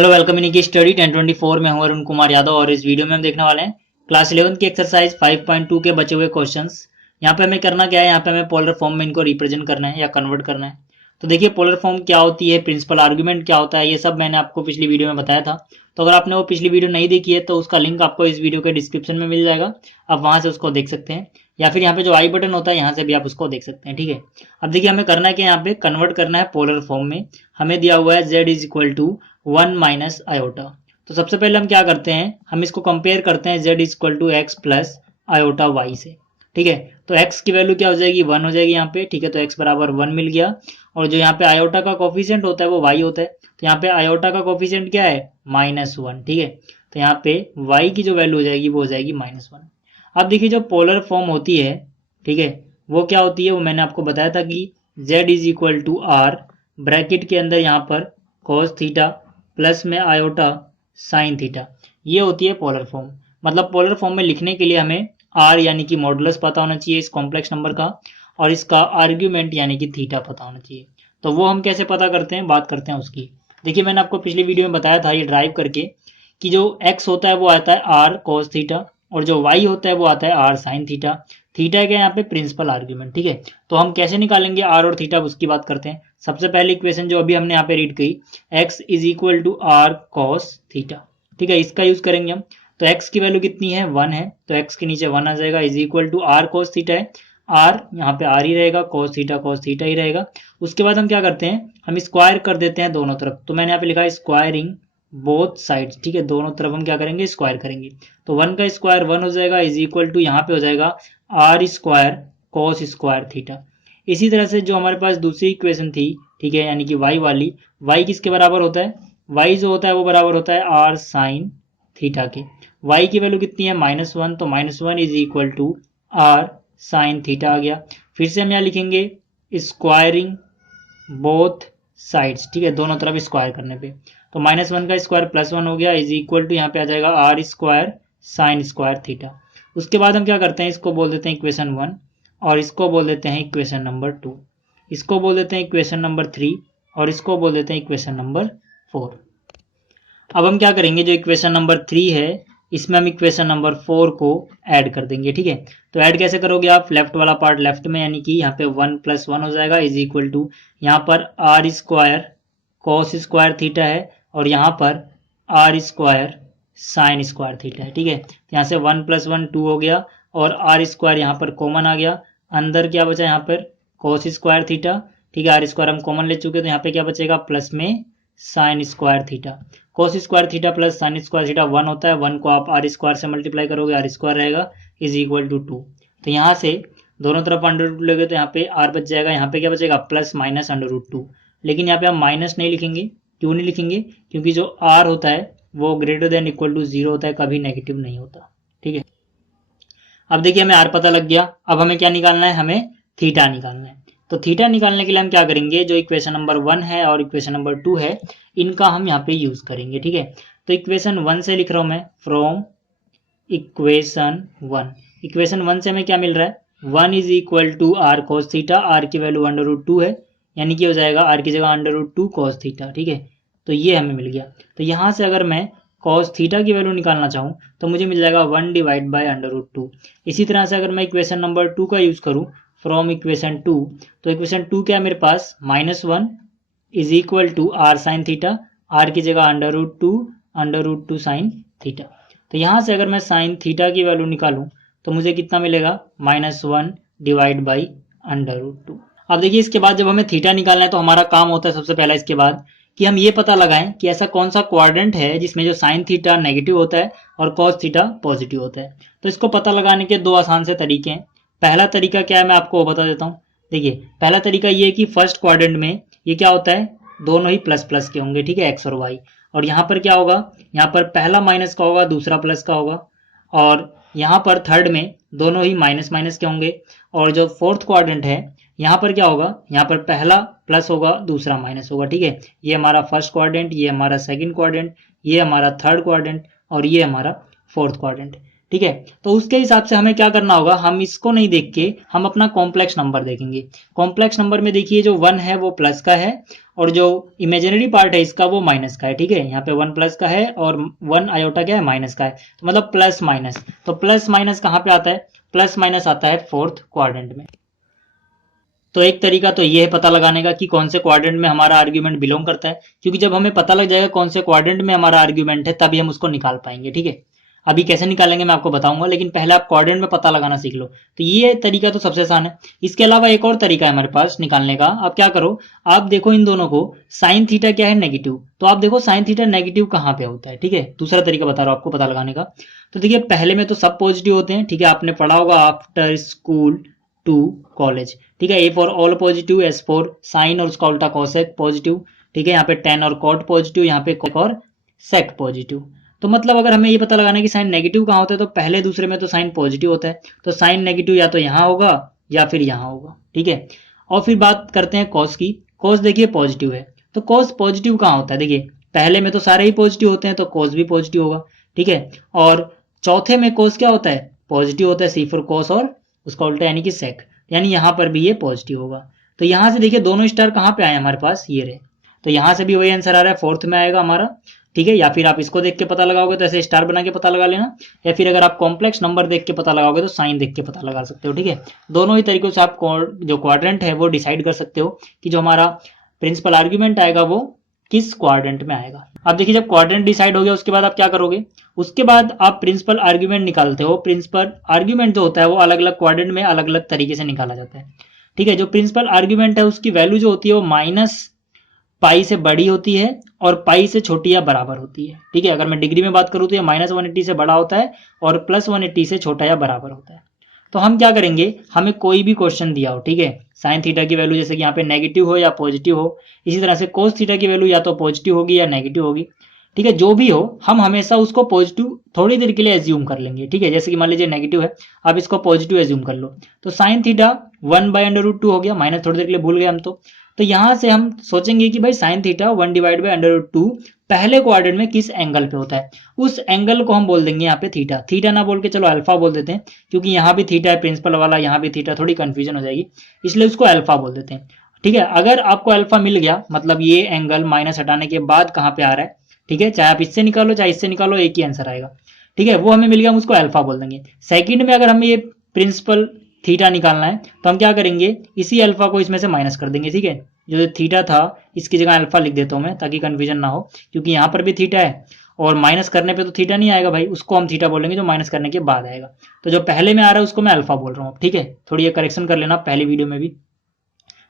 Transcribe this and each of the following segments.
Hello welcome in की study 1024 में हूं अरुण कुमार यादव और इस वीडियो में हम देखने वाले हैं क्लास 11 की एक्सरसाइज 5.2 के बचे हुए क्वेश्चंस। यहाँ पे हमें करना क्या है, यहाँ पे हमें पोलर फॉर्म में इनको रिप्रेजेंट करना है या कन्वर्ट करना है। तो देखिए पोलर फॉर्म क्या होती है, प्रिंसिपल आर्गुमेंट क्या होता है, ये सब मैंने आपको पिछली वीडियो में बताया था। तो अगर आपने वो पिछली वीडियो नहीं देखी है तो उसका लिंक आपको इस वीडियो के डिस्क्रिप्शन में मिल जाएगा, आप वहां से उसको देख सकते हैं, या फिर यहाँ पे जो आई बटन होता है यहाँ से भी आप उसको देख सकते हैं। ठीक है, अब देखिए हमें करना है कि यहाँ पे कन्वर्ट करना है पोलर फॉर्म में। हमें दिया हुआ है z is equal to 1 minus iota. तो सबसे पहले हम क्या करते हैं, हम इसको कंपेयर करते हैं z is equal to x plus iota y से। ठीक है, तो x की वैल्यू क्या हो जाएगी, 1 हो जाएगी यहाँ पे। ठीक है, तो x बराबर 1 मिल गया, और जो यहाँ पे आयोटा का कोफिशिएंट होता है वो y होता है। तो यहाँ पे आयोटा का कोफिशिएंट क्या है, -1। ठीक है, तो यहाँ पे y की जो वैल्यू हो जाएगी वो हो जाएगी -1। अब देखिए जो पोलर फॉर्म होती है, ठीक है, वो क्या होती है, वो मैंने आपको बताया था कि z is equal to r, bracket के अंदर यहाँ पर cos थीटा प्लस में आयोटा साइन थीटा, ये होती है पोलर फॉर्म। मतलब पोलर फॉर्म में लिखने के लिए हमें r यानी कि मॉडुलस पता होना चाहिए इस कॉम्प्लेक्स नंबर का, और इसका आर्ग्यूमेंट यानी कि थीटा पता होना चाहिए। तो वो हम कैसे पता करते हैं, बात करते हैं उसकी। देखिए मैंने आपको पिछली वीडियो में बताया था ये ड्राइव करके कि जो x होता है वो आता है r cos थीटा, और जो y होता है वो आता है r साइन थीटा। थीटा के यहाँ पे प्रिंसिपल आर्ग्यूमेंट। ठीक है, तो हम कैसे निकालेंगे r और थीटा, उसकी बात करते हैं। सबसे पहले इक्वेशन जो अभी हमने यहाँ पे रीड की, x is equal to r cos theta. ठीक है, इसका यूज करेंगे हम। तो x की वैल्यू कितनी है, 1 है, तो x के नीचे 1 आ जाएगा, is equal to r cos theta है, r यहाँ पे r ही रहेगा, cos थीटा ही रहेगा। उसके बाद हम क्या करते हैं, हम स्क्वायर कर देते हैं दोनों तरफ। तो मैंने यहाँ पे लिखा है स्क्वायरिंग बोथ साइड्स। ठीक है, दोनों तरफ हम क्या करेंगे, स्क्वायर करेंगे। तो 1 का स्क्वायर 1 हो जाएगा, इज इक्वल टू यहाँ पे हो जाएगा r square cos square theta. इसी तरह से जो हमारे पास दूसरी इक्वेशन थी, ठीक है, यानी कि y वाली, y किसके बराबर होता है, y जो होता है वो बराबर होता है r साइन थीटा के। y की वैल्यू कितनी है, -1, तो -1 is equal to r sine theta आ गया। फिर से हम यहाँ लिखेंगे स्क्वायरिंग बोथ साइड्स। ठीक है, दोनों तरफ स्क्वायर करने पे, तो -1 का स्क्वायर +1 हो गया, इज इक्वल टू यहाँ पे आ जाएगा r square sine square theta. उसके बाद हम क्या करते हैं, इसको बोल देते हैं इक्वेशन 1, और इसको बोल देते हैं इक्वेशन नंबर 2, इसको बोल देते हैं इक्वेशन नंबर 3, और इसको बोल देते हैं इक्वेशन नंबर 4। अब हम क्या करेंगे, जो इक्वेशन नंबर 3 है इसमें हम इक्वेशन नंबर 4 को ऐड कर देंगे। ठीक है, तो ऐड कैसे करोगे आप, लेफ्ट वाला पार्ट लेफ्ट में, यानी कि यहाँ पे 1 + 1 हो जाएगा, इज इक्वल टू यहाँ पर r square cos square theta है, और यहाँ पर r square sine square theta है। ठीक है, यहाँ से 1 + 1 2 हो गया, और r स्क्वायर यहाँ पर कॉमन आ गया, अंदर क्या बचा यहाँ पर cos स्क्वायर थीटा। ठीक है, r स्क्वायर हम कॉमन ले चुके, तो यहाँ पे क्या बचेगा, प्लस में sign square theta. cos square theta plus sine square theta 1 होता है, 1 को आप r स्क्वायर से मल्टीप्लाई करोगे, r स्क्वायर रहेगा, इज इक्वल टू 2। तो यहाँ से दोनों तरफ √2 लोगे तो यहाँ पे r बच जाएगा, यहाँ पे क्या बचेगा, प्लस माइनस √2। लेकिन यहाँ पे हम माइनस नहीं लिखेंगे, क्यों नहीं लिखेंगे, क्योंकि जो r होता है वो ग्रेटर देन इक्वल टू 0 होता है, कभी नेगेटिव नहीं होता। ठीक है, अब देखिए हमें r पता लग गया, अब हमें क्या निकालना है, हमें थीटा निकालना है। तो थीटा निकालने के लिए हम क्या करेंगे, जो इक्वेशन नंबर 1 है और इक्वेशन नंबर 2 है, इनका हम यहाँ पे यूज करेंगे। ठीक है, तो इक्वेशन 1 से लिख रहा हूं मैं, फ्रॉम इक्वेशन 1, इक्वेशन 1 से हमें क्या मिल रहा है, 1 is equal to r cos theta, r की वैल्यू √2 है, यानी कि हो जाएगा r की जगह √2 cos थीटा। ठीक है, तो ये हमें मिल गया। तो यहाँ से अगर मैं cos थीटा की वैल्यू निकालना चाहूँ तो मुझे मिल जाएगा 1 डिवाइड बाई √2। इसी तरह से अगर मैं इक्वेशन नंबर 2 का यूज करूँ, फ्रॉम इक्वेशन 2, तो इक्वेशन 2 क्या है मेरे पास, -1 is equal to r sine theta, r की जगह √2 साइन थीटा। तो यहाँ से अगर मैं साइन थीटा की वैल्यू निकालूं तो मुझे कितना मिलेगा, -1 डिवाइड बाई √2। अब देखिए इसके बाद जब हमें थीटा निकालना है तो हमारा काम होता है सबसे पहला इसके बाद कि हम ये पता लगाएं कि ऐसा कौन सा क्वाड्रेंट है जिसमें जो साइन थीटा नेगेटिव होता है और कॉस थीटा पॉजिटिव होता है। तो इसको पता लगाने के दो आसान से तरीके हैं। पहला तरीका क्या है, मैं आपको बता देता हूँ। देखिए पहला तरीका ये है कि फर्स्ट क्वाड्रेंट में ये क्या होता है, दोनों ही प्लस प्लस के होंगे। ठीक है, एक्स और वाई, और यहाँ पर क्या होगा, यहाँ पर पहला माइनस का होगा, दूसरा प्लस का होगा, और यहाँ पर थर्ड में दोनों ही माइनस माइनस के होंगे। और जो फोर्थ क्वाड्रेंट है यहाँ पर क्या होगा, यहाँ पर पहला प्लस होगा, दूसरा माइनस होगा। ठीक है, ये हमारा फर्स्ट क्वाड्रेंट, ये हमारा सेकंड क्वाड्रेंट, ये हमारा थर्ड क्वाड्रेंट, और ये हमारा फोर्थ क्वाड्रेंट। ठीक है। तो उसके हिसाब से हमें क्या करना होगा, हम इसको नहीं देख के हम अपना कॉम्प्लेक्स नंबर देखेंगे। कॉम्प्लेक्स नंबर में देखिए जो 1 है वो प्लस का है और जो इमेजिनरी पार्ट है इसका वो माइनस का है। ठीक है, यहाँ पे 1 प्लस का है और 1 आयोटा क्या है, माइनस का है। तो मतलब प्लस माइनस, तो प्लस माइनस कहाँ पे आता है, प्लस माइनस आता है फोर्थ क्वाड्रेंट में। तो एक तरीका तो ये है पता लगाने का कि कौन से क्वाड्रेंट में हमारा आर्ग्यूमेंट बिलोंग करता है, क्योंकि जब हमें पता लग जाएगा कौन से क्वाड्रेंट में हमारा आर्ग्यूमेंट है तभी हम उसको निकाल पाएंगे। ठीक है, अभी कैसे निकालेंगे मैं आपको बताऊंगा, लेकिन पहले आप क्वाड्रेंट में पता लगाना सीख लो। तो ये तरीका तो सबसे आसान है। इसके अलावा एक और तरीका है हमारे पास निकालने का। आप क्या करो, आप देखो इन दोनों को, साइन थीटा क्या है, नेगेटिव। तो आप देखो साइन थीटा नेगेटिव कहाँ पे होता है। ठीक है, दूसरा तरीका बता रहा हूँ आपको पता लगाने का। तो देखिए पहले में तो सब पॉजिटिव होते हैं। ठीक है, आपने पढ़ा होगा आफ्टर स्कूल टू कॉलेज। ठीक है, A for all positive, S for sine और उसका उल्टा कॉसेक पॉजिटिव। ठीक है, यहाँ पे टेन और कॉट पॉजिटिव, यहाँ पे कॉक और सेक पॉजिटिव। तो मतलब अगर हमें ये पता लगाना है कि साइन नेगेटिव कहाँ होता है, तो पहले दूसरे में तो साइन पॉजिटिव होता है, तो साइन नेगेटिव या तो यहाँ होगा या फिर यहाँ होगा। ठीक है, और फिर बात करते हैं कॉस की। कॉस देखिए पॉजिटिव है, तो कॉस पॉजिटिव कहाँ होता है, देखिए पहले में तो सारे ही पॉजिटिव होते हैं तो कॉस भी पॉजिटिव होगा। ठीक है, और चौथे में कॉस क्या होता है, पॉजिटिव होता है, सी फॉर कॉस और उसका उल्टा यानी कि सेक, यानी यहाँ पर भी ये पॉजिटिव होगा। तो यहाँ से देखिए दोनों स्टार कहाँ पे आए हमारे पास, ये रहे। तो यहाँ से भी वही आंसर आ रहा है, फोर्थ में आएगा हमारा। ठीक है, या फिर आप इसको देख के पता लगाओगे तो ऐसे स्टार बना के पता लगा लेना, या फिर अगर आप कॉम्प्लेक्स नंबर देख के पता लगाओगे तो साइन देख के पता लगा सकते हो। ठीक है, दोनों ही तरीकों से आप जो क्वाड्रेंट है वो डिसाइड कर सकते हो कि जो हमारा प्रिंसिपल आर्ग्यूमेंट आएगा वो किस क्वाड्रेंट में आएगा। अब देखिए जब क्वाड्रेंट डिसाइड हो गया उसके बाद आप क्या करोगे, उसके बाद आप प्रिंसिपल आर्ग्यूमेंट निकालते हो। प्रिंसिपल आर्ग्यूमेंट जो होता है वो अलग अलग क्वाड्रेंट में अलग अलग तरीके से निकाला जाता है। ठीक है, जो प्रिंसिपल आर्ग्यूमेंट है उसकी वैल्यू जो होती है वो माइनस पाई से बड़ी होती है और पाई से छोटी या बराबर होती है। ठीक है, अगर मैं डिग्री में बात करूं तो ये माइनस 180 से बड़ा होता है और प्लस 180 से छोटा या बराबर होता है। तो हम क्या करेंगे, हमें कोई भी क्वेश्चन दिया हो, ठीक है, साइन थीटा की वैल्यू जैसे कि यहाँ पे नेगेटिव हो या पॉजिटिव हो, इसी तरह से कोस थीटा की वैल्यू या तो पॉजिटिव होगी या नेगेटिव होगी। ठीक है, जो भी हो हम हमेशा उसको पॉजिटिव थोड़ी देर के लिए एज्यूम कर लेंगे। ठीक है, जैसे कि मान लीजिए नेगेटिव है, आप इसको पॉजिटिव एज्यूम कर लो, तो साइन थीटा 1/√2 हो गया, माइनस थोड़ी देर के लिए भूल गए हम। तो यहां से हम सोचेंगे कि भाई साइन थीटा 1/√2 पहले क्वाड्रेंट में किस एंगल पे होता है, उस एंगल को हम बोल देंगे यहाँ पे थीटा। थीटा ना बोल के चलो अल्फा बोल देते हैं, क्योंकि यहाँ भी थीटा है प्रिंसिपल वाला, यहाँ भी थीटा, थोड़ी कंफ्यूजन हो जाएगी, इसलिए उसको अल्फा बोल देते हैं। ठीक है, अगर आपको अल्फा मिल गया मतलब ये एंगल माइनस हटाने के बाद कहाँ पे आ रहा है, ठीक है, चाहे आप इससे निकालो चाहे इससे निकालो एक ही आंसर आएगा। ठीक है, वो हमें मिल गया, हम उसको अल्फा बोल देंगे। सेकंड में अगर हमें ये प्रिंसिपल थीटा निकालना है तो हम क्या करेंगे, इसी अल्फा को इसमें से माइनस कर देंगे। ठीक है, जो थीटा था इसकी जगह अल्फा लिख देता हूं मैं ताकि कंफ्यूजन ना हो, क्योंकि यहाँ पर भी थीटा है और माइनस करने पे तो थीटा नहीं आएगा भाई, उसको हम थीटा बोलेंगे जो माइनस करने के बाद आएगा। तो जो पहले में आ रहा है उसको मैं अल्फा बोल रहा हूँ। ठीक है, थोड़ी ये करेक्शन कर लेना पहली वीडियो में भी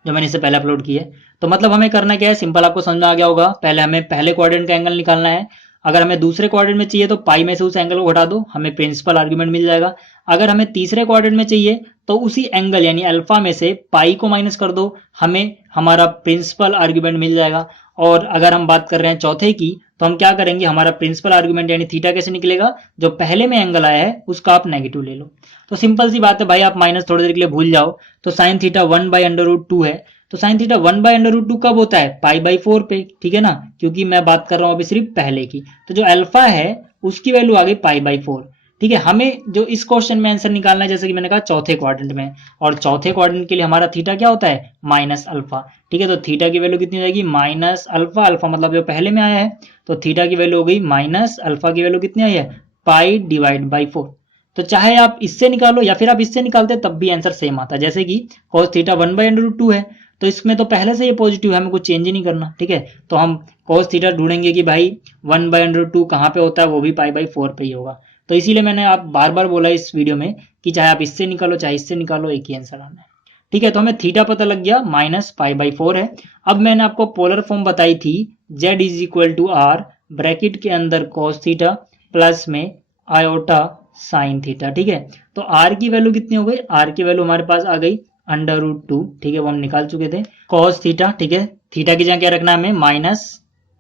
जो मैंने इससे पहले अपलोड की है। तो मतलब हमें करना क्या है, सिंपल आपको समझ में आ गया होगा। पहले हमें पहले क्वाड्रेंट का एंगल निकालना है, अगर हमें दूसरे क्वाड्रेंट में चाहिए तो पाई में से उस एंगल को घटा दो, हमें प्रिंसिपल आर्ग्यूमेंट मिल जाएगा। अगर हमें तीसरे क्वाड्रेंट में चाहिए तो उसी एंगल यानी अल्फा में से पाई को माइनस कर दो, हमें हमारा प्रिंसिपल आर्ग्यूमेंट मिल जाएगा। और अगर हम बात कर रहे हैं चौथे की तो हम क्या करेंगे, हमारा प्रिंसिपल आर्ग्यूमेंट यानी थीटा कैसे निकलेगा, जो पहले में एंगल आया है उसका आप नेगेटिव ले लो। तो सिंपल सी बात है भाई, आप माइनस थोड़ी देर के लिए भूल जाओ। तो साइन थीटा 1/√2 है, तो साइन थीटा 1/√2 कब होता है, π/4 पे। ठीक है ना, क्योंकि मैं बात कर रहा हूं अभी सिर्फ पहले की, तो जो अल्फा है उसकी वैल्यू आ गई π/4। ठीक है, हमें जो इस क्वेश्चन में आंसर निकालना है जैसे कि मैंने कहा चौथे क्वाड्रेंट में, और चौथे क्वाड्रेंट के लिए हमारा थीटा क्या होता है, माइनस अल्फा। ठीक है, तो थीटा की वैल्यू कितनी हो जाएगी, माइनस अल्फा, अल्फा मतलब जो पहले में आया है, तो थीटा की वैल्यू हो गई माइनस अल्फा की वैल्यू कितनी आई है, π/4। तो चाहे आप इससे निकालो या फिर आप इससे निकालते तब भी आंसर सेम आता है। जैसे कि cos थीटा 1/√2 है, तो इसमें तो पहले से ये पॉजिटिव है, हमें कुछ चेंज ही नहीं करना। ठीक है, तो हम cos थीटा ढूंढेंगे कि भाई 1/√2 कहाँ पे होता है, वो भी π/4 पे ही होगा। तो इसीलिए मैंने आप बार बार बोला इस वीडियो में कि चाहे आप इससे निकालो चाहे इससे निकालो एक ही आंसर आना है। ठीक है, तो हमें थीटा पता लग गया, माइनस π/4 है। अब मैंने आपको पोलर फॉर्म बताई थी, z=r ब्रैकेट के अंदर cos थीटा प्लस में आयोटा साइन थीटा। ठीक है, तो r की वैल्यू कितनी हो गई, r की वैल्यू हमारे पास आ गई √2। ठीक है, वो हम निकाल चुके थे, cos थीटा। ठीक है, थीटा की जगह क्या रखना है हमें, माइनस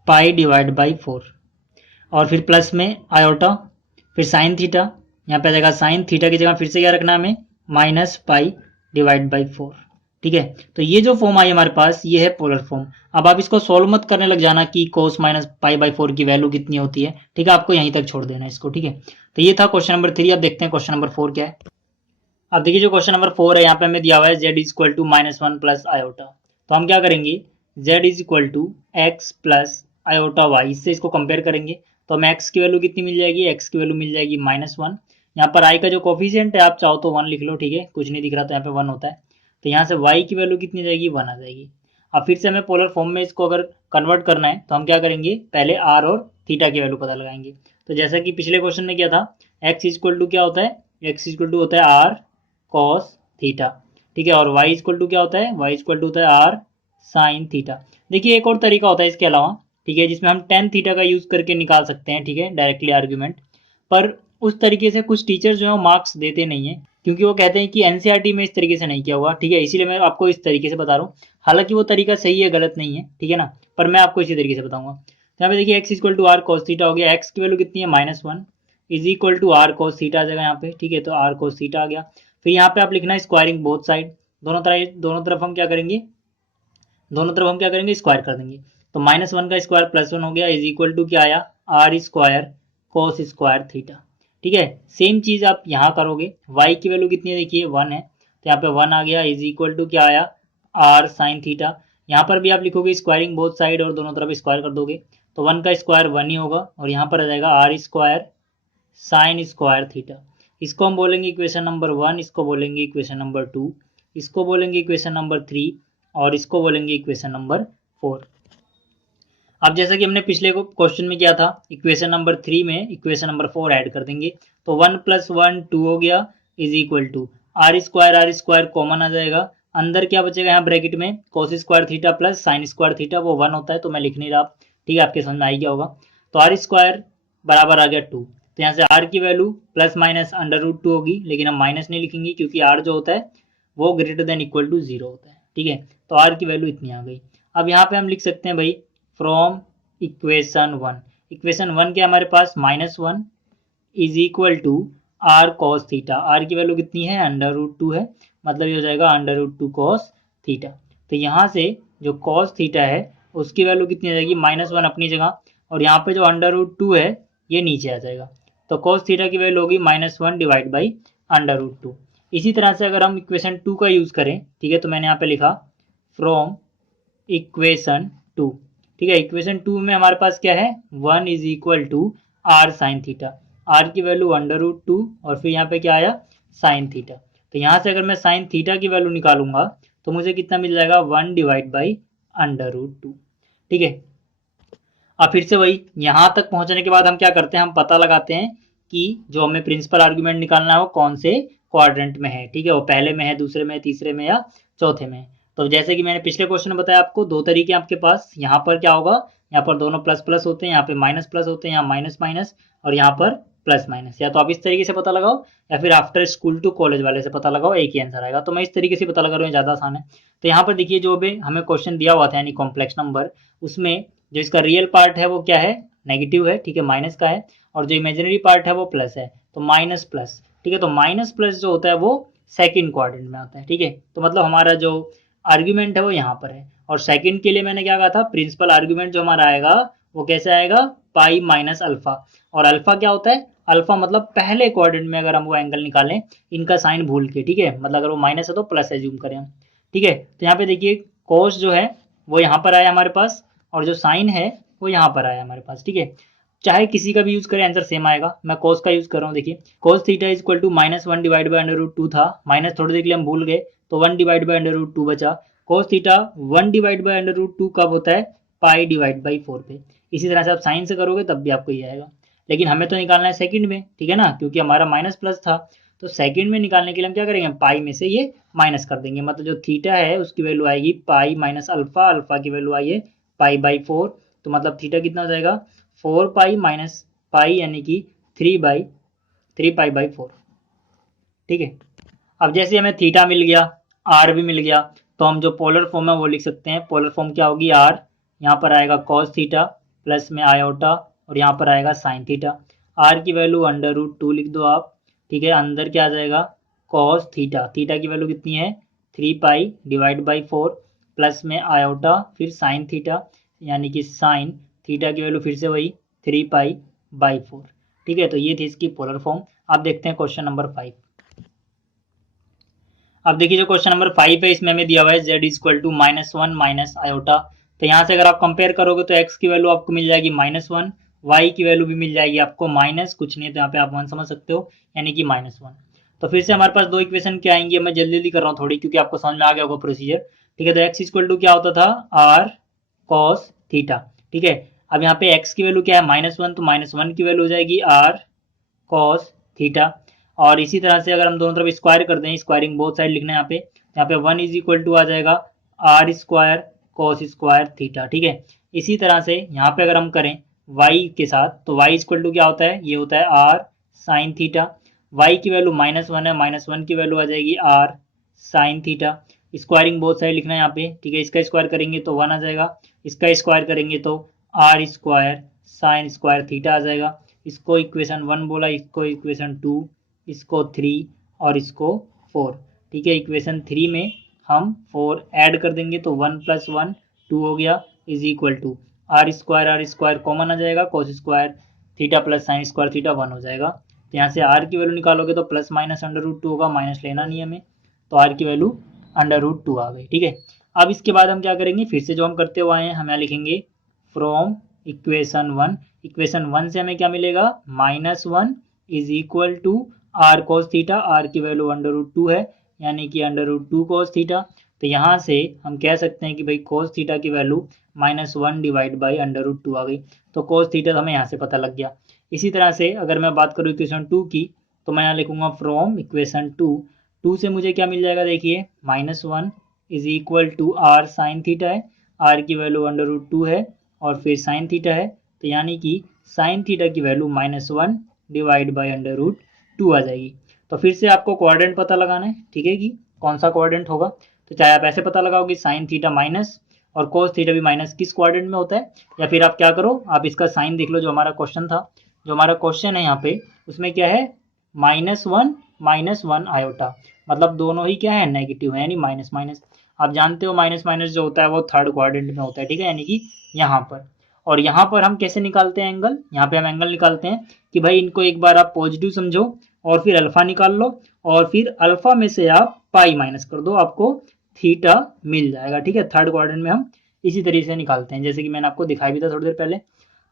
π/4 और फिर प्लस में आयोटा, फिर साइन थीटा, यहाँ पे आ जाएगा साइन थीटा की जगह फिर से क्या रखना है हमें, माइनस π/4। ठीक है, तो ये जो फॉर्म आई हमारे पास ये है पोलर फॉर्म। अब आप इसको सोल्व मत करने लग जाना कि cos माइनस π/4 की वैल्यू कितनी होती है। ठीक है, आपको यहीं तक छोड़ देना इसको। ठीक है, तो ये था क्वेश्चन नंबर 3। अब देखते हैं क्वेश्चन नंबर 4 क्या है। अब देखिए जो क्वेश्चन नंबर 4 है यहाँ पे हमें दिया हुआ है z is equal to -1 plus iota. तो हम क्या करेंगे, z is equal to x plus iota y, इससे इसको कंपेयर करेंगे। तो हमें x की वैल्यू कितनी मिल जाएगी, x की वैल्यू मिल जाएगी -1। यहाँ पर i का जो कोफिशिएंट है आप चाहो तो 1 लिख लो, ठीक है, कुछ नहीं दिख रहा तो यहाँ पे 1 होता है। तो यहाँ से y की वैल्यू कितनी जाएगी, 1 आ जाएगी। अब फिर से हमें पोलर फॉर्म में इसको अगर कन्वर्ट करना है तो हम क्या करेंगे, पहले r और थीटा की वैल्यू पता लगाएंगे। तो जैसा कि पिछले क्वेश्चन में किया था, x इक्वल टू क्या होता है, x इक्वल टू होता है r कॉस थीटा, ठीक है, और y इक्वल टू क्या होता है, y इक्वल टू होता है r साइन थीटा। देखिए एक और तरीका होता है इसके अलावा, ठीक है, जिसमें हम टेन थीटा का यूज करके निकाल सकते हैं, ठीक है, डायरेक्टली आर्ग्यूमेंट। पर उस तरीके से कुछ टीचर जो है मार्क्स देते नहीं है, क्योंकि वो कहते हैं कि एनसीईआरटी में इस तरीके से नहीं किया हुआ, ठीक है, इसीलिए मैं आपको इस तरीके से बता रहा हूँ। हालांकि वो तरीका सही है, गलत नहीं है, ठीक है ना, पर मैं आपको इसी तरीके से बताऊंगा। तो यहाँ पे देखिए x equal to are cos theta हो गया, x की वैल्यू कितनी है -1 is equal to are cos theta आ जाएगा यहाँ पे, ठीक है, तो आर कॉस थीटा आ गया। फिर यहाँ पे आप लिखना है स्क्वायरिंग बोथ साइड, दोनों तरफ हम क्या करेंगे, स्क्वायर कर देंगे। तो -1 का स्क्वायर +1 हो गया इज इक्वल टू क्या आया, r square cos square theta, ठीक है। सेम चीज आप यहाँ करोगे, y की वैल्यू कितनी है, देखिए 1 है, तो यहाँ पे 1 आ गया इज इक्वल टू क्या आया, आर साइन थीटा। यहाँ पर भी आप लिखोगे स्क्वायरिंग बोथ साइड और दोनों तरफ स्क्वायर कर दोगे, तो 1 का स्क्वायर 1 ही होगा, और यहाँ पर आ जाएगा r square sine square theta. इसको हम बोलेंगे इक्वेशन नंबर 1, इसको बोलेंगे इक्वेशन नंबर 2, इसको बोलेंगे इक्वेशन नंबर 3, और इसको बोलेंगे इक्वेशन नंबर 4। अब जैसा कि हमने पिछले क्वेश्चन में किया था, इक्वेशन नंबर 3 में इक्वेशन नंबर 4 ऐड कर देंगे। तो 1 + 1 2 हो गया is equal to R square common आ जाएगा, अंदर क्या बचेगा यहाँ ब्रैकेट में, cos square theta plus sine square theta, वो 1 होता है तो मैं लिख नहीं रहा, ठीक है, आपके समझ में आ गया होगा। तो आर स्क्वायर बराबर आ गया 2, तो यहाँ से आर की वैल्यू प्लस माइनस √2 होगी, लेकिन हम माइनस नहीं लिखेंगे क्योंकि आर जो होता है वो ग्रेटर देन इक्वल टू 0 होता है, ठीक है। तो आर की वैल्यू इतनी आ गई। अब यहाँ पे हम लिख सकते हैं भाई फ्रॉम इक्वेशन 1, इक्वेशन 1 के हमारे पास -1 is equal to are cos theta, r की वैल्यू कितनी है, √2 है, मतलब ये हो जाएगा √2 कॉस थीटा। तो यहाँ से जो कॉस थीटा है उसकी वैल्यू कितनी आ जाएगी, -1 अपनी जगह, और यहाँ पे जो √2 है ये नीचे आ जाएगा, तो कॉस थीटा की वैल्यू होगी -1 डिवाइड बाई √2। इसी तरह से अगर हम इक्वेशन 2 का यूज करें, ठीक है, तो मैंने यहाँ पे लिखा फ्रॉम इक्वेशन 2, ठीक है, इक्वेशन 2 में हमारे पास क्या है, 1 is equal to r sine theta, r की वैल्यू √2 और फिर यहाँ पे क्या आया, साइन थीटा। तो यहाँ से अगर मैं साइन थीटा की वैल्यू निकालूंगा तो मुझे कितना मिल जाएगा, 1 डिवाइड बाई √2, ठीक है। अब फिर से वही यहाँ तक पहुंचने के बाद हम क्या करते हैं, हम पता लगाते हैं कि जो हमें प्रिंसिपल आर्गुमेंट निकालना है वो कौन से क्वाड्रेंट में है, ठीक है, वो पहले में है, दूसरे में, तीसरे में या चौथे में। तो जैसे कि मैंने पिछले क्वेश्चन में बताया आपको, दो तरीके आपके पास, यहाँ पर क्या होगा, यहाँ पर दोनों प्लस प्लस होते हैं, यहाँ पे माइनस प्लस होते हैं, यहाँ माइनस माइनस, और यहाँ पर प्लस माइनस। या तो आप इस तरीके से पता लगाओ या फिर आफ्टर स्कूल टू कॉलेज वाले से पता लगाओ, एक ही आंसर आएगा। तो मैं इस तरीके से पता लगा रहा हूँ, ज़्यादा आसान है। तो यहाँ पर देखिए जो भी हमें क्वेश्चन दिया हुआ था यानी कॉम्प्लेक्स नंबर, उसमें जो इसका रियल पार्ट है वो क्या है, नेगेटिव है, ठीक है, माइनस का है, और जो इमेजिनरी पार्ट है वो प्लस है, तो माइनस प्लस, ठीक है। तो माइनस प्लस जो होता है वो सेकंड क्वाड्रेंट में आता है, ठीक है। तो मतलब हमारा जो आर्ग्यूमेंट है वो यहाँ पर है, और सेकंड के लिए मैंने क्या कहा था, प्रिंसिपल आर्ग्यूमेंट जो हमारा आएगा वो कैसे आएगा, पाई माइनस अल्फा। और अल्फा क्या होता है, अल्फा मतलब पहले क्वाड्रेंट में अगर हम वो एंगल निकालें इनका साइन भूल के, ठीक है, मतलब अगर वो माइनस है तो प्लस एज्यूम करें हम, ठीक है। तो यहाँ पे देखिए कोस जो है वो यहाँ पर आया हमारे पास, और जो साइन है वो यहाँ पर आया हमारे पास, ठीक है। चाहे किसी का भी यूज करें आंसर सेम आएगा। मैं कोस का यूज कर रहा हूँ, देखिए cos theta is equal to -1 divide by √2 था, माइनस थोड़ी देर के लिए हम भूल गए तो 1 डिवाइड बाई √2 बचा। कोस थीटा 1 डिवाइड बाई √2 कब होता है, पाई डिवाइड बाई 4 पे। इसी तरह से आप साइन से करोगे तब भी आपको ये आएगा, लेकिन हमें तो निकालना है सेकंड में, ठीक है ना, क्योंकि हमारा माइनस प्लस था। तो सेकंड में निकालने के लिए हम क्या करेंगे, पाई में से ये माइनस कर देंगे, मतलब जो थीटा है उसकी वैल्यू आएगी पाई माइनस अल्फा, अल्फा की वैल्यू आई है पाई बाई 4, तो मतलब थीटा कितना हो जाएगा, 4 पाई माइनस पाई यानी कि 3 पाई बाई 4, ठीक है। अब जैसे हमें थीटा मिल गया, आर भी मिल गया, तो हम जो पोलर फॉर्म है वो लिख सकते हैं। पोलर फॉर्म क्या होगी, आर, यहाँ पर आएगा कॉस थीटा प्लस में आयोटा, और यहाँ पर आएगा साइन थीटा। आर की वैल्यू √2 लिख दो आप, ठीक है, अंदर क्या आ जाएगा कॉस थीटा, थीटा की वैल्यू कितनी है 3 पाई डिवाइड बाई 4 प्लस में आयोटा, फिर साइन थीटा यानी कि साइन थीटा की वैल्यू फिर से वही 3 पाई बाई 4, ठीक है, तो ये थी इसकी पोलर फॉर्म। अब देखते हैं क्वेश्चन नंबर 5। अब देखिए जो क्वेश्चन नंबर 5 है इसमें हमें दिया हुआ है z equal to -1 minus iota. तो यहाँ से अगर आप कंपेयर करोगे तो x की वैल्यू आपको मिल जाएगी -1, y की वैल्यू भी मिल जाएगी आपको माइनस कुछ नहीं है, तो यहाँ पे आप 1 समझ सकते हो, यानी कि -1। तो फिर से हमारे पास दो इक्वेशन क्या आएंगी, मैं जल्दी जल्दी कर रहा हूँ थोड़ी, क्योंकि आपको समझ में आ गया होगा प्रोसीजर। ठीक है, तो x इक्वल टू क्या होता था, r cos थीटा। ठीक है, अब यहाँ पे x की वैल्यू क्या है -1, तो -1 की वैल्यू हो जाएगी r cos थीटा। और इसी तरह से अगर हम दोनों तरफ स्क्वायर कर दें, स्क्वायरिंग बोथ साइड लिखना है यहाँ पे 1 इज इक्वल टू आ जाएगा r square cos square theta. ठीक है, इसी तरह से यहाँ पे अगर हम करें y के साथ, तो y इक्वल टू क्या होता है, ये होता है आर साइन थीटा। y की वैल्यू -1 है, -1 की वैल्यू आ जाएगी r sine theta. Squaring both side लिखना है यहाँ पे। ठीक है, इसका स्क्वायर करेंगे तो 1 आ जाएगा, इसका स्क्वायर करेंगे तो R square sine square theta आ जाएगा। इसको इक्वेशन 1 बोला, इसको इक्वेशन 2, इसको 3 और इसको 4। ठीक है, इक्वेशन 3 में हम 4 ऐड कर देंगे तो 1 + 1 2 हो गया, is equal to R square common आ जाएगा, cos square theta plus sine square theta 1 हो जाएगा। तो यहाँ से आर की वैल्यू निकालोगे तो प्लस माइनस √2 होगा, माइनस लेना नहीं हमें, तो आर की वैल्यू √2 आ गई। ठीक है, अब इसके बाद हम क्या करेंगे, फिर से जो हम करते हुए आए हैं हम यहाँ लिखेंगे फ्रॉम इक्वेशन 1। इक्वेशन 1 से हमें क्या मिलेगा, -1 is equal to are cos theta, r की वैल्यू √2 है, यानी कि √2 कॉस थीटा। तो यहाँ से हम कह सकते हैं कि भाई कॉस थीटा की वैल्यू -1 डिवाइड बाई √2 आ गई। तो कॉस थीटा हमें यहाँ से पता लग गया। इसी तरह से अगर मैं बात करूँ इक्वेशन 2 की, तो मैं यहाँ लिखूंगा फ्रॉम इक्वेशन 2 से मुझे क्या मिल जाएगा, देखिए -1 is equal to r sine theta है, आर की वैल्यू √2 है और फिर साइन थीटा है, तो यानी कि साइन थीटा की वैल्यू -1 डिवाइड बाई √2 आ जाएगी। तो फिर से आपको क्वाड्रेंट पता लगाना है, ठीक है, कि कौन सा क्वाड्रेंट होगा। तो चाहे आप ऐसे पता लगाओगे साइन थीटा माइनस और कोस थीटा भी माइनस किस क्वाड्रेंट में होता है, या फिर आप क्या करो, आप इसका साइन देख लो, जो हमारा क्वेश्चन था, जो हमारा क्वेश्चन है यहाँ पे उसमें क्या है, -1 आयोटा, मतलब दोनों ही क्या है, नेगेटिव है, यानी माइनस माइनस। आप जानते हो माइनस माइनस जो होता है वो थर्ड क्वाड्रेंट में होता है। ठीक है, यानी कि यहाँ पर, और यहाँ पर हम कैसे निकालते हैं एंगल, यहाँ पे हम एंगल निकालते हैं कि भाई इनको एक बार आप पॉजिटिव समझो और फिर अल्फा निकाल लो, और फिर अल्फा में से आप पाई माइनस कर दो, आपको थीटा मिल जाएगा। ठीक है, थर्ड क्वाड्रेंट में हम इसी तरीके से निकालते हैं, जैसे कि मैंने आपको दिखाई भी था थोड़ी देर पहले।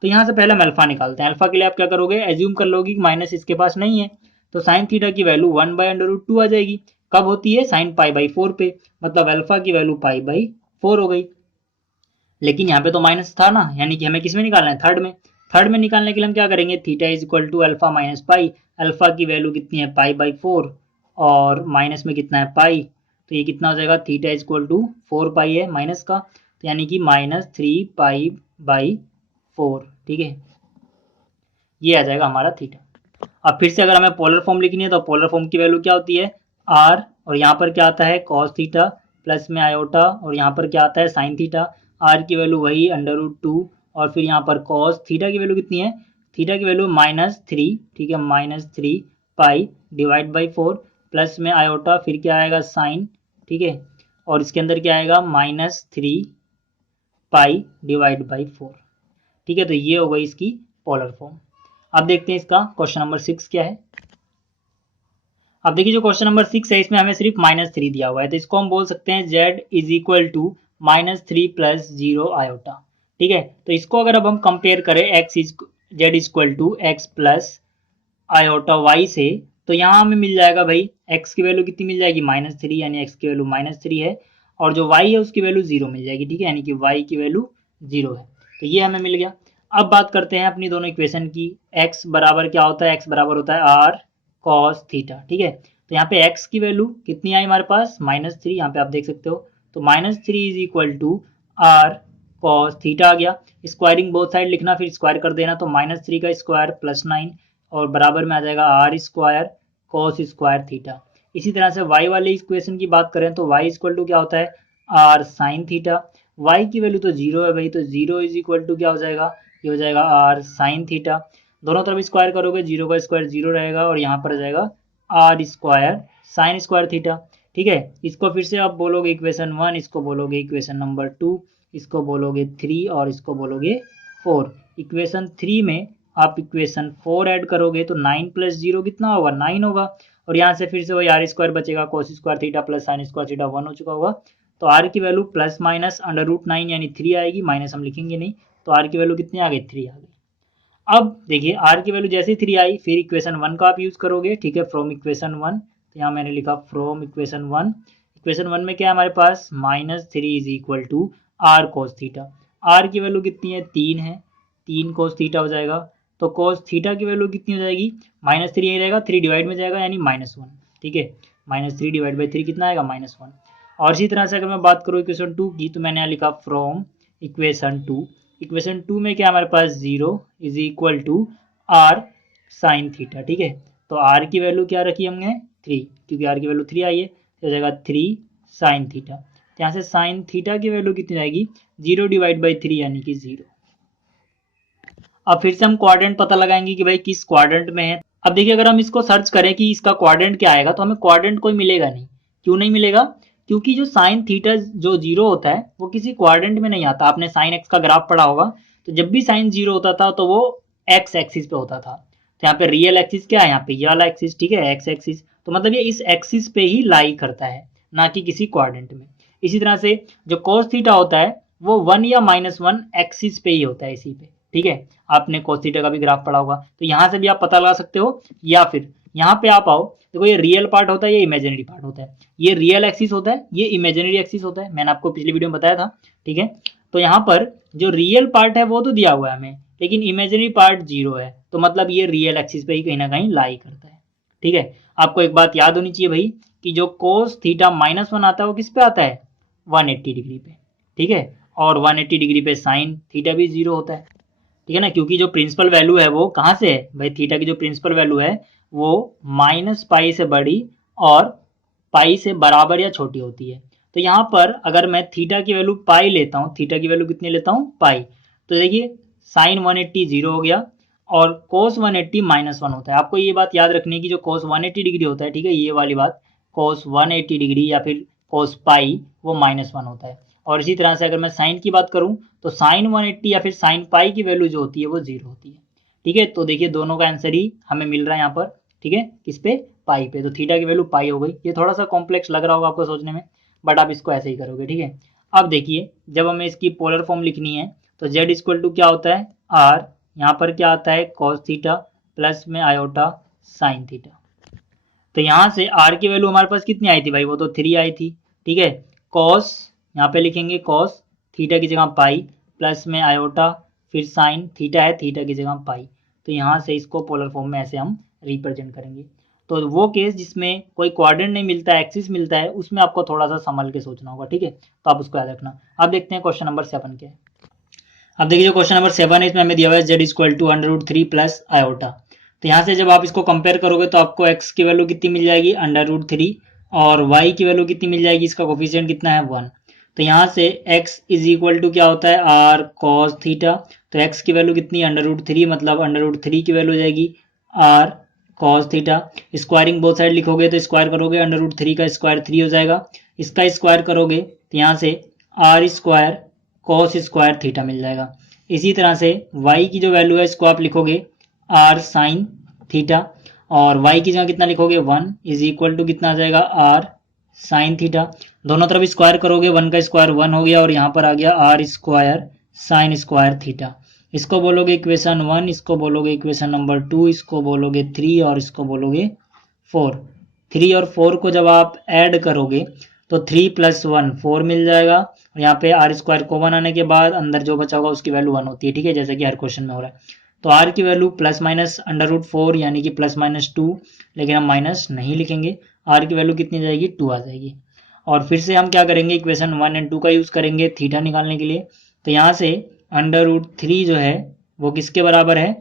तो यहाँ से पहले हम अल्फा निकालते हैं। अल्फा के लिए आप क्या करोगे, एज्यूम कर लोगे कि माइनस इसके पास नहीं है, तो साइन थीटा की वैल्यू 1/√2 आ जाएगी। कब होती है, साइन π/4 पे, मतलब अल्फा की वैल्यू π/4 हो गई। लेकिन यहाँ पे तो माइनस था ना, यानी कि हमें किस में निकालना है, थर्ड में। थर्ड में निकालने के लिए हम क्या करेंगे, theta is equal to alpha minus pi, alpha की वैल्यू कितनी है π/4 और माइनस में कितना है पाई, तो ये कितना हो जाएगा, थीटा इज इक्वल टू 4 पाई है माइनस का, तो यानी कि -3 π/4। ठीक है, ये आ जाएगा हमारा थीटा। अब फिर से अगर हमें पोलर फॉर्म लिखनी है तो पोलर फॉर्म की वैल्यू क्या होती है, आर, और यहाँ पर क्या आता है कॉस थीटा प्लस में आयोटा, और यहाँ पर क्या आता है साइन थीटा। आर की वैल्यू वही √2, और फिर यहाँ पर कॉस थीटा की वैल्यू कितनी है, थीटा की वैल्यू -3। ठीक है, -3 पाई डिवाइड बाई 4 प्लस में आयोटा, फिर क्या आएगा साइन। ठीक है, और इसके अंदर क्या आएगा -3 पाई डिवाइड बाई 4। ठीक है, तो ये हो गई इसकी पोलर फॉर्म। अब देखते हैं इसका क्वेश्चन नंबर 6 क्या है। अब देखिए जो क्वेश्चन नंबर 6 है इसमें हमें सिर्फ -3 दिया हुआ है, तो इसको हम बोल सकते हैं z is equal to -3 + 0 iota. ठीक है, तो इसको अगर अब हम कंपेयर करें z equal to x plus iota y से, तो यहाँ हमें मिल जाएगा भाई x की वैल्यू कितनी मिल जाएगी, -3, यानी x की वैल्यू -3 है, और जो y है उसकी वैल्यू 0 मिल जाएगी। ठीक है, यानी कि y की वैल्यू 0 है, तो ये हमें मिल गया। अब बात करते हैं अपनी दोनों इक्वेशन की। x बराबर क्या होता है, x बराबर होता है r cos थीटा। ठीक है, तो यहाँ पे x की वैल्यू कितनी आई हमारे पास, -3, यहाँ पे आप देख सकते हो, तो -3 is equal to r cos theta आ गया। स्क्वायरिंग बोथ साइड लिखना, फिर स्क्वायर कर देना, तो -3 का स्क्वायर +9 और बराबर में आ जाएगा r square cos square theta. इसी तरह से y वाले इक्वेशन की बात करें तो y इक्वल टू क्या होता है, r साइन थीटा। y की वैल्यू तो 0 है भाई, तो 0 इज इक्वल टू क्या हो जाएगा, ये हो जाएगा r साइन थीटा। दोनों तरफ स्क्वायर करोगे, 0 का स्क्वायर 0 रहेगा, और यहाँ पर आ जाएगा r square sine square theta. ठीक है, इसको फिर से आप बोलोगे इक्वेशन 1, इसको बोलोगे इक्वेशन नंबर 2, इसको बोलोगे 3 और इसको बोलोगे 4। इक्वेशन 3 में आप इक्वेशन 4 ऐड करोगे तो 9 प्लस 0 कितना होगा, 9 होगा। और यहाँ से फिर से वही आर स्क्वायर बचेगा, कोस square theta plus sine square theta 1 हो चुका होगा। तो आर की वैल्यू प्लस माइनस √9 यानी 3 आएगी, माइनस हम लिखेंगे नहीं। तो आर की वैल्यू कितनी आ गई, 3 आ गई। अब देखिए आर की वैल्यू जैसे ही 3 आई, फिर इक्वेशन 1 का आप यूज करोगे, ठीक है, फ्रॉम इक्वेशन 1। तो यहाँ मैंने लिखा फ्रॉम इक्वेशन 1। इक्वेशन 1 में क्या है हमारे पास, -3 is equal to r cos theta. R की वैल्यू कितनी है, 3 है, 3 कोस थीटा हो जाएगा। तो कोस थीटा की वैल्यू कितनी हो जाएगी, -3 यही रहेगा, 3 डिवाइड में जाएगा यानी -1, ठीक है। -3 डिवाइड बाई 3 कितना आएगा, -1। और इसी तरह से अगर मैं बात करूँ इक्वेशन 2 की, तो मैंने यहाँ लिखा फ्रॉम इक्वेशन 2। इक्वेशन 2 में क्या हमारे पास 0 is equal to r sine theta, ठीक है। तो आर की वैल्यू क्या रखी हमने, 3, क्योंकि आर की वैल्यू 3 आई है, तो हो जाएगा 3 साइन थीटा। तो यहाँ से साइन थीटा की वैल्यू कितनी आएगी, 0 डिवाइड बाई 3 यानी कि 0। अब फिर से हम क्वाड्रेंट पता लगाएंगे कि भाई किस क्वाड्रेंट में है। अब देखिए अगर हम इसको सर्च करें कि इसका क्वाड्रेंट क्या आएगा, तो हमें क्वाड्रेंट कोई मिलेगा नहीं। क्यों नहीं मिलेगा, क्योंकि जो साइन थीटा जो 0 होता है वो किसी क्वाड्रेंट में नहीं आता। आपने साइन एक्स का ग्राफ पढ़ा होगा, तो जब भी साइन 0 होता था तो वो एक्स एक्सिस पे होता था। तो यहाँ पे रियल एक्सिस क्या है, यहाँ पे ये वाला एक्सिस, ठीक है, एक्स एक्सिस। तो मतलब ये इस एक्सिस पे ही लाई करता है, ना कि किसी क्वाड्रेंट में। इसी तरह से जो कोस थीटा होता है वो 1 या -1 एक्सिस पे ही होता है, इसी पे, ठीक है। आपने कोस थीटा का भी ग्राफ पढ़ा होगा, तो यहाँ से भी आप पता लगा सकते हो। या फिर यहाँ पे आप आओ, देखो ये रियल पार्ट होता है, ये इमेजिनरी पार्ट होता है। ये रियल एक्सिस होता है, ये इमेजिनरी एक्सिस होता है, मैंने आपको पिछली वीडियो में बताया था, ठीक है। तो यहाँ पर जो रियल पार्ट है वो तो दिया हुआ है हमें, लेकिन इमेजिनरी पार्ट 0 है, तो मतलब ये रियल एक्सिस पे ही कहीं ना कहीं लाई करता है, ठीक है। आपको एक बात याद होनी चाहिए भाई, कि जो कोस थीटा -1 आता है वो किस पे आता है, 180 डिग्री पे, ठीक है। और 180 डिग्री पे साइन थीटा भी 0 होता है, ठीक है ना, क्योंकि जो प्रिंसिपल वैल्यू है वो कहाँ से है भाई, थीटा की जो प्रिंसिपल वैल्यू है वो -पाई से बड़ी और पाई से बराबर या छोटी होती है। तो यहाँ पर अगर मैं थीटा की वैल्यू पाई लेता हूँ, थीटा की वैल्यू कितनी लेता हूँ, पाई, तो देखिए साइन 180 0 हो गया और कोस 180 -1 होता है। आपको ये बात याद रखनी है कि जो कोस 180 डिग्री होता है, ठीक है, ये वाली बात, कोस 180 डिग्री या फिर कोस पाई वो -1 होता है। और इसी तरह से अगर मैं साइन की बात करूं, तो साइन 180 या फिर साइन पाई की वैल्यू जो होती है वो 0 होती है, ठीक है। तो देखिए दोनों का आंसर ही हमें मिल रहा है यहाँ पर, ठीक है, किस पे, पाई पे। तो थीटा की वैल्यू पाई हो गई। ये थोड़ा सा कॉम्प्लेक्स लग रहा होगा आपको सोचने में, बट आप इसको ऐसे ही करोगे, ठीक है। अब देखिए जब हमें इसकी पोलर फॉर्म लिखनी है, तो जेड इक्वल टू क्या होता है, आर, यहाँ पर क्या आता है, कॉस थीटा प्लस में आयोटा साइन थीटा। तो यहाँ से आर की वैल्यू हमारे पास कितनी आई थी भाई, वो तो 3 आई थी, ठीक है। कॉस यहाँ पे लिखेंगे कॉस थीटा की जगह पाई प्लस में आयोटा, फिर साइन थीटा है, थीटा की जगह पाई। तो यहाँ से इसको पोलर फॉर्म में ऐसे हम रिप्रेजेंट करेंगे। तो वो केस जिसमें कोई क्वाड्रेंट नहीं मिलता है, एक्सिस मिलता है, उसमें आपको थोड़ा सा संभल के सोचना होगा, ठीक है। तो आप उसको याद रखना। अब देखते हैं क्वेश्चन नंबर 7 क्या है। अब देखिए जो क्वेश्चन नंबर 7 है, इसमें हमें दिया हुआ है z equal to √3 plus iota. तो यहाँ से जब आप इसको कंपेयर करोगे तो आपको x की वैल्यू कितनी मिल जाएगी, √3, और y की वैल्यू कितनी मिल जाएगी, इसका कोफिशिएंट कितना है, 1। तो यहाँ से x इज इक्वल टू क्या होता है, r cos थीटा। तो x की वैल्यू कितनी, √3, मतलब √3 की वैल्यू हो जाएगी r cos theta. Squaring both side लिखोगे तो स्क्वायर करोगे, √3 का स्क्वायर 3 हो जाएगा, इसका स्क्वायर करोगे तो यहाँ से r square cos square theta मिल जाएगा। इसी तरह से y की जो वैल्यू है इसको आप लिखोगे r साइन थीटा, और y की जगह कितना लिखोगे, 1 इज इक्वल टू कितना आ जाएगा, r साइन थीटा। दोनों तरफ स्क्वायर करोगे, 1 का स्क्वायर 1 हो गया और यहाँ पर आ गया r square sine square theta. इसको बोलोगे इक्वेशन 1, इसको बोलोगे इक्वेशन नंबर 2, इसको बोलोगे 3 और इसको बोलोगे 4। 3 और 4 को जब आप ऐड करोगे तो 3 + 1 4 मिल जाएगा, और यहाँ पे r स्क्वायर कॉमन आने के बाद अंदर जो बचा होगा उसकी वैल्यू 1 होती है, ठीक है, जैसे कि हर क्वेश्चन में हो रहा है। तो r की वैल्यू ±√4 यानी कि ±2, लेकिन हम माइनस नहीं लिखेंगे, r की वैल्यू कितनी जाएगी, 2 आ जाएगी। और फिर से हम क्या करेंगे, इक्वेशन 1 और 2 का यूज़ करेंगे थीटा निकालने के लिए। तो यहाँ से √3 जो है वो किसके बराबर है,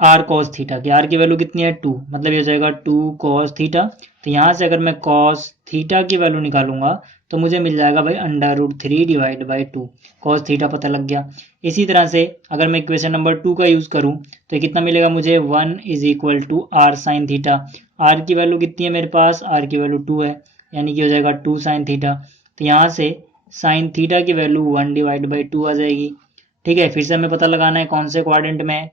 r cos थीटा की। r की वैल्यू कितनी है, 2, मतलब ये हो जाएगा 2 cos थीटा। तो यहाँ से अगर मैं cos थीटा की वैल्यू निकालूंगा तो मुझे मिल जाएगा भाई √3 डिवाइड बाई 2, cos थीटा पता लग गया। इसी तरह से अगर मैं इक्वेशन नंबर 2 का यूज़ करूँ तो ये कितना मिलेगा मुझे, 1 is equal to r sine theta. r की वैल्यू कितनी है मेरे पास, r की वैल्यू 2 है, यानी कि हो जाएगा 2 साइन थीटा। तो यहाँ से साइन थीटा की वैल्यू 1 डिवाइड बाई 2 आ जाएगी, ठीक है। फिर से हमें पता लगाना है कौन से क्वाड्रेंट में है,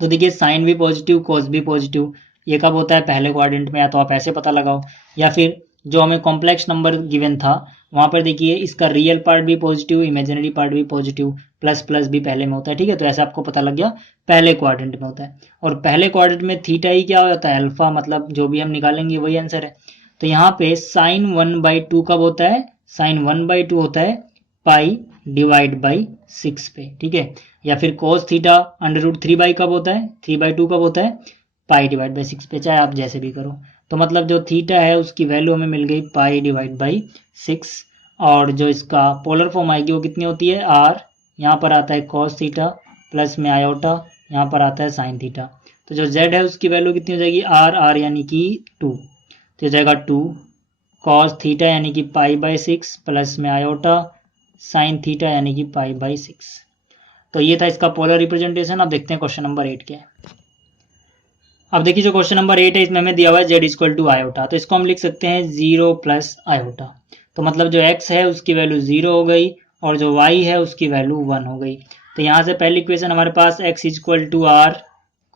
तो देखिए साइन भी पॉजिटिव कॉस भी पॉजिटिव, ये कब होता है पहले क्वाड्रेंट में, या तो आप ऐसे पता लगाओ, या फिर जो हमें कॉम्प्लेक्स नंबर गिवन था वहाँ पर देखिए इसका रियल पार्ट भी पॉजिटिव, इमेजिनरी पार्ट भी पॉजिटिव, प्लस प्लस भी पहले में होता है, ठीक है। तो ऐसे आपको पता लग गया पहले क्वाड्रेंट में होता है। और पहले क्वाड्रेंट में थीटा ही क्या होता है, अल्फा, मतलब जो भी हम निकालेंगे वही आंसर है। तो यहाँ पे साइन 1/2 कब होता है, साइन 1/2 होता है पाई डिवाइड बाई 6 पे, ठीक है। या फिर cos थीटा √3 कब होता है, 3/2 कब होता है, पाई डिवाइड बाई 6 पे, चाहे आप जैसे भी करो। तो मतलब जो थीटा है उसकी वैल्यू हमें मिल गई पाई डिवाइड बाई 6, और जो इसका पोलर फॉर्म आएगी वो कितनी होती है r, यहाँ पर आता है cos थीटा प्लस में आयोटा, यहाँ पर आता है साइन थीटा। तो जो z है उसकी वैल्यू कितनी हो जाएगी r यानी कि 2, तो हो जाएगा 2 cos थीटा यानी कि पाई बाई 6 प्लस में आयोटा साइन थीटा यानी कि पाई बाई 6। तो ये था इसका पोलर रिप्रेजेंटेशन। अब देखते हैं क्वेश्चन नंबर 8 क्या है। अब देखिए जो क्वेश्चन नंबर 8 है इसमें हमें दिया हुआ है z इक्वल टू आयोटा, तो इसको हम लिख सकते हैं 0 प्लस आयोटा। तो मतलब जो x है उसकी वैल्यू 0 हो गई और जो y है उसकी वैल्यू 1 हो गई। तो यहाँ से पहली इक्वेशन हमारे पास x equal to r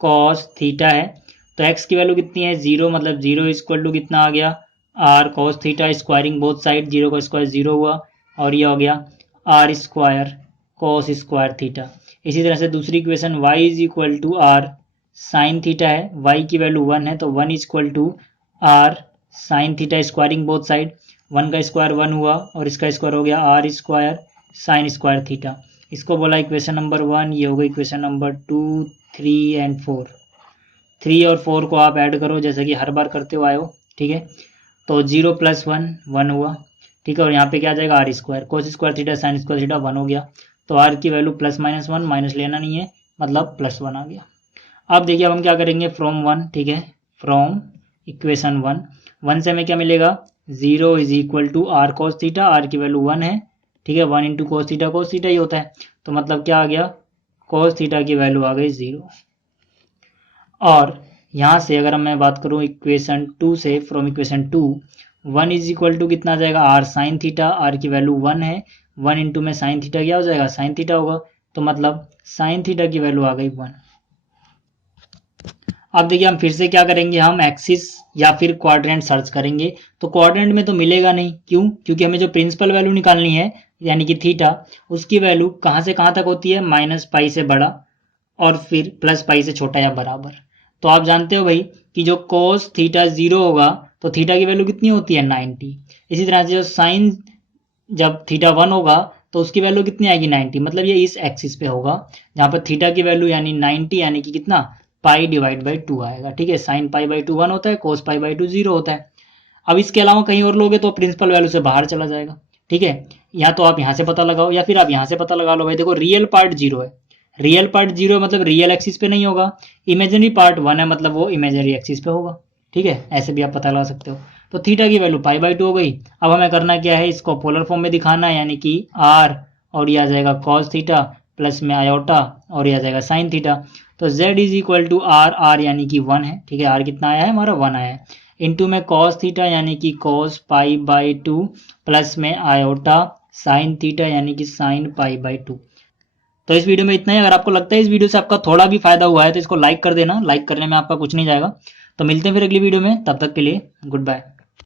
cos theta है, तो x की वैल्यू कितनी है 0, मतलब 0 इक्वल टू कितना आ गया r cos theta, squaring both side, 0 का स्क्वायर 0 हुआ और ये हो गया r square cos square theta. इसी तरह से दूसरी equation y is equal to r sine theta है, y की वैल्यू 1 है तो 1 equal to r sine theta, squaring both side, 1 का स्क्वायर 1 हुआ और इसका स्क्वायर हो गया r square sine square theta. इसको बोला इक्वेशन नंबर 1, ये हो गई इक्वेशन नंबर 2, 3 एंड 4। 3 और 4 को आप ऐड करो जैसे कि हर बार करते हुए आए हो, ठीक है। तो 0 प्लस 1 1 हुआ, ठीक है। और यहाँ पे क्या आ जाएगा r square cos square theta sine square theta 1 हो गया। तो r की वैल्यू प्लस माइनस 1, माइनस लेना नहीं है, मतलब प्लस 1 आ गया। अब देखिए अब हम क्या करेंगे फ्रॉम 1, ठीक है, फ्रॉम इक्वेशन 1 से हमें क्या मिलेगा 0 is equal to r cos theta, r की वैल्यू 1 है, ठीक है। 1 इंटू कोस थीटा ही होता है, तो मतलब क्या आ गया कोस थीटा की वैल्यू आ गई 0। और यहाँ से अगर मैं बात करूँ इक्वेशन 2 से, from equation 2 1 is equal to कितना आ जाएगा r साइन थीटा, r की वैल्यू 1 है, 1 इंटू में साइन थीटा क्या हो जाएगा साइन थीटा होगा, तो मतलब साइन थीटा की वैल्यू आ गई 1। अब देखिए हम फिर से क्या करेंगे, हम एक्सिस या फिर क्वाड्रेंट सर्च करेंगे। तो क्वाड्रेंट में तो मिलेगा नहीं, क्यों, क्योंकि हमें जो प्रिंसिपल वैल्यू निकालनी है यानी कि थीटा, उसकी वैल्यू कहाँ से कहाँ तक होती है, -पाई से बड़ा और फिर +पाई से छोटा या बराबर। तो आप जानते हो भाई कि जो कोस थीटा 0 होगा तो थीटा की वैल्यू कितनी होती है 90। इसी तरह से जो साइन जब थीटा 1 होगा तो उसकी वैल्यू कितनी आएगी 90, मतलब ये इस एक्सिस पे होगा जहाँ पर थीटा की वैल्यू यानी 90 यानी कि कितना पाई डिवाइड बाई 2 आएगा, ठीक है। साइन पाई बाई 2 1 होता है, कोस पाई बाई 2 0 होता है। अब इसके अलावा कहीं और लोगे तो प्रिंसिपल वैल्यू से बाहर चला जाएगा, ठीक है। या तो आप यहाँ से पता लगाओ या फिर आप यहाँ से पता लगा लो। भाई देखो रियल पार्ट 0 है, रियल पार्ट 0 है मतलब रियल एक्सिस पे नहीं होगा, इमेजिनरी पार्ट 1 है मतलब वो इमेजिनरी एक्सिस पे होगा, ठीक है। ऐसे भी आप पता लगा सकते हो। तो थीटा की वैल्यू पाई बाई 2 हो गई। अब हमें करना क्या है, इसको पोलर फॉर्म में दिखाना है, यानी कि r और ये आ जाएगा कॉस थीटा प्लस में आयोटा और ये आ जाएगा साइन थीटा। तो z is equal to r यानी कि 1 है, ठीक है। r कितना आया है हमारा 1 आया है, इंटू में कॉस थीटा यानी कि कॉस पाई बाई 2 प्लस में आयोटा साइन थीटा यानी कि साइन पाई बाई 2। तो इस वीडियो में इतना ही। अगर आपको लगता है इस वीडियो से आपका थोड़ा भी फायदा हुआ है तो इसको लाइक कर देना, लाइक करने में आपका कुछ नहीं जाएगा। तो मिलते हैं फिर अगली वीडियो में, तब तक के लिए गुड बाय।